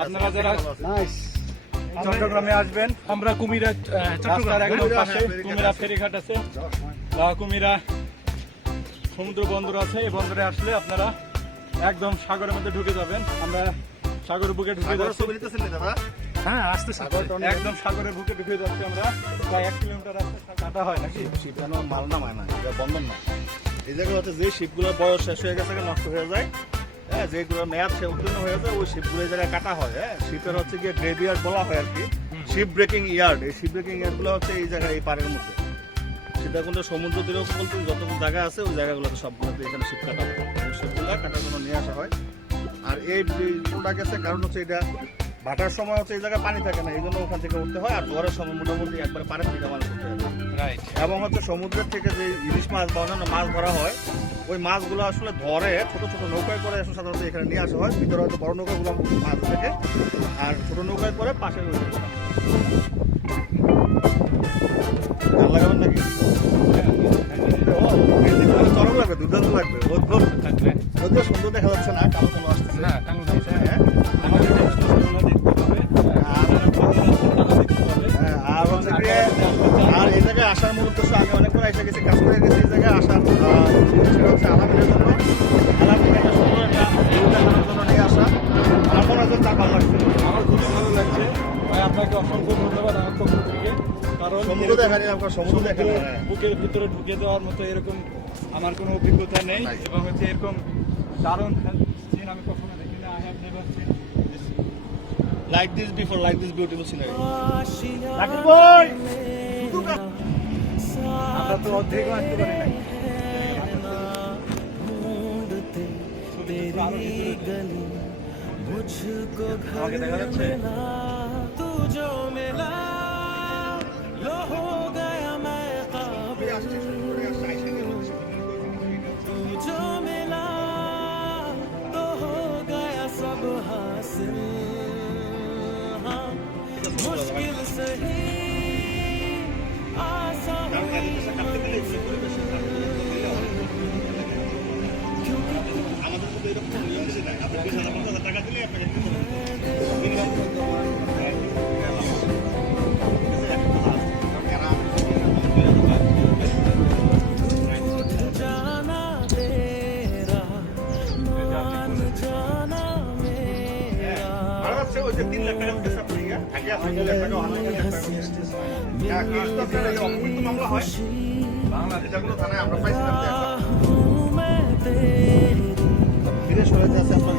আপনারা যারা চট্টগ্রামে আসবেন, আমরা কুমিরা চট্টগ্রামের একদম পাশে কুমিরা ফেরিঘাট আছে, কুমিরা সমুদ্র বন্দর আছে। এই বন্দরে আসলে আপনারা একদম সাগরের মধ্যে ঢুকে যাবেন। আমরা সাগরের বুকে ঢুকে যাচ্ছি। হ্যাঁ, আসতে একদম সাগরের বুকে ঢুকে যাচ্ছি আমরা। প্রায় 1 কিলোমিটার রাস্তা কাটা হয় নাকি? শিপ যেন মাল নামায় না, এটা বন্ধন না। এই জায়গায় হচ্ছে যে শিপগুলোর বয়স শেষ হয়ে গেছে, নষ্ট হয়ে যায়, হ্যাঁ, যেগুলো মেয়াদ সে উত্তীর্ণ হয়ে যায়, ওই শিপগুলো এই জায়গায় কাটা হয়। হ্যাঁ, শিপের হচ্ছে গিয়ে গ্রেভিয়ার্ড বলা হয় আর কি, শিপ ব্রেকিং ইয়ার্ড। এই শিপ ব্রেকিং ইয়ার্ডগুলো হচ্ছে এই জায়গায়, এই পাড়ের মধ্যে। সীতাকুণ্ড সমুদ্র তীরেও বলতে যতগুলো জায়গা আছে ওই জায়গাগুলোতে সবগুলোতে এখানে শিপ কাটা হয়। শিপগুলো কাটার জন্য নিয়ে আসা হয়। আর এই পুলটা গেছে কারণ হচ্ছে এটা ভাটার সময় হচ্ছে এই জায়গায় পানি থাকে না, এই জন্য ওখান থেকে উঠতে হয়। আর জোয়ারের সময় মোটামুটি একবার পাড়ের থেকে মাছ উঠতে হয়। এবং হচ্ছে সমুদ্রের থেকে যে ইলিশ মাছ বা অন্যান্য মাছ ধরা হয়, ওই মাছগুলো আসলে ধরে ছোট ছোট নৌকায় করে আসলে সাধারণত এখানে নিয়ে আসা হয়। ভিতরে হয়তো বড় নৌকাগুলো মাছ থেকে, আর ছোট নৌকায় করে পাশে লাগাবেন নাকি চরম লাগবে, দুর্দান্ত লাগবে। যদিও সুন্দর দেখা যাচ্ছে না, কালো কালো আসতেছে না। আর হচ্ছে আর এই জায়গায় আসার মূল উদ্দেশ্য, আমি অনেকবার এসে গেছি, কাজ করে গেছি এই জায়গায় আসার। সেটা হচ্ছে আলামিনের জন্য, আলামিন একটা সুন্দর একটা ভিউ দেখানোর জন্য নিয়ে আসা। আমার মনে হয় তার ভালো লাগছে, আমার খুবই ভালো লাগছে। আপনাকে অসংখ্য ধন্যবাদ আমার পক্ষ থেকে। কারণ সমুদ্র দেখানি, আপনার সমুদ্র দেখানি বুকের ভিতরে ঢুকে দেওয়ার মতো এরকম আমার কোনো অভিজ্ঞতা নেই, এবং হচ্ছে এরকম দারুণ সিন আমি কখনো দেখিনি। I have never seen like this before, like this beautiful scenery. আমরা তো অর্ধেক আসতে পারি না। আমাকে দেখা যাচ্ছে? मुश्किल सही आसान টাকা দিলে जाना तेरा मान जाना मेरा ওই যে 3 লাখ টাকা দিতে আপনি আগে আপনি 2 লাখ টাকা অনলাইনে মামলা হয় বাংলাদেশ যেগুলো থানায় আমরা পাইছিলাম ফিরে সরে যাচ্ছে আপনার